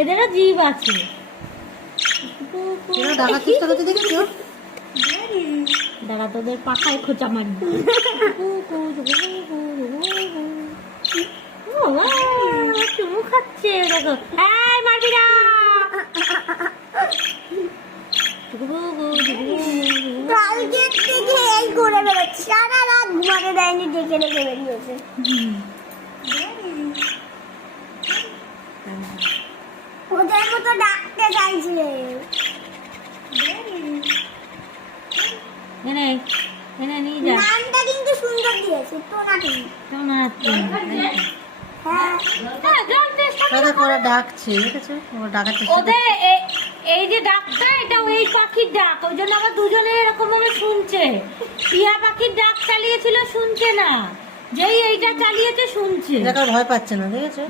এদেরও জীব আছে। দাঁড়া তোদের পাখায় খোঁচা মারি। চুমু খাচ্ছে দেখো। এই মারবি না। কালকে থেকে এই করে বেড়াচ্ছে, সারা রাত ঘুমাতে দেয়নি, ডেকে ডেকে বেরিয়েছে। ওদের মতো ডাকতে চাইছিলে। এনে এনে নিয়ে যা। নামটা কিন্তু সুন্দর দিয়েছে, টোনাটি। হ্যাঁ ডাকছে, ঠিক আছে, ওরা ডাকার চেষ্টা ওদের এই যে ডাকটা, এটা ওই পাখির ডাক, ওই জন্য আবার দুজনে এরকম ভাবে শুনছে। টিয়া পাখির ডাক চালিয়েছিল, শুনছে না, যেই এইটা চালিয়েছে শুনছে। ভয় পাচ্ছে না, ঠিক আছে।